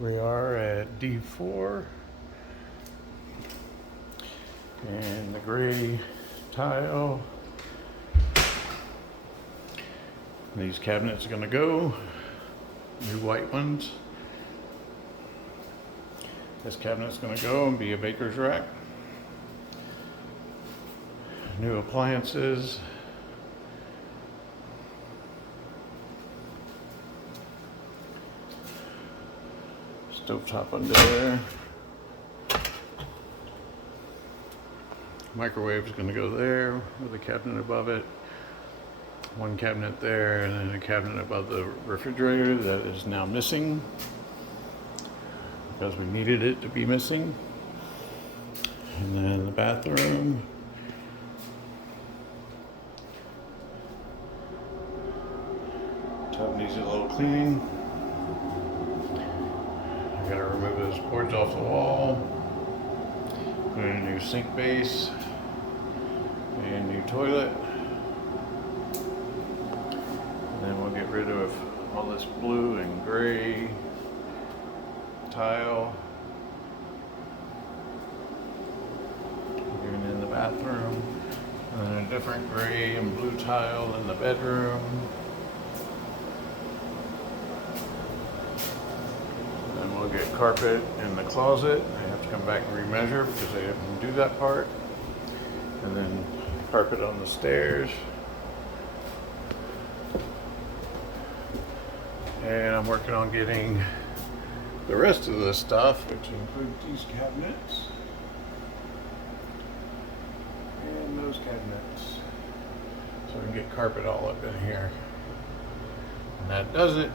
We are at D-4 and the gray tile. These cabinets are going to go, new white ones. This cabinet's going to go and be a baker's rack. New appliances. Stovetop under there. Microwave is going to go there with a cabinet above it. One cabinet there, and then a cabinet above the refrigerator that is now missing because we needed it to be missing. And then the bathroom. Tub needs a little cleaning. I gotta remove those boards off the wall. Put in a new sink base and new toilet. And then we'll get rid of all this blue and gray tile. Even in the bathroom. And then a different gray and blue tile in the bedroom. Then we'll get carpet in the closet. I have to come back and remeasure because I didn't do that part. And then carpet on the stairs. And I'm working on getting the rest of this stuff, which include these cabinets and those cabinets. So we can get carpet all up in here. And that does it.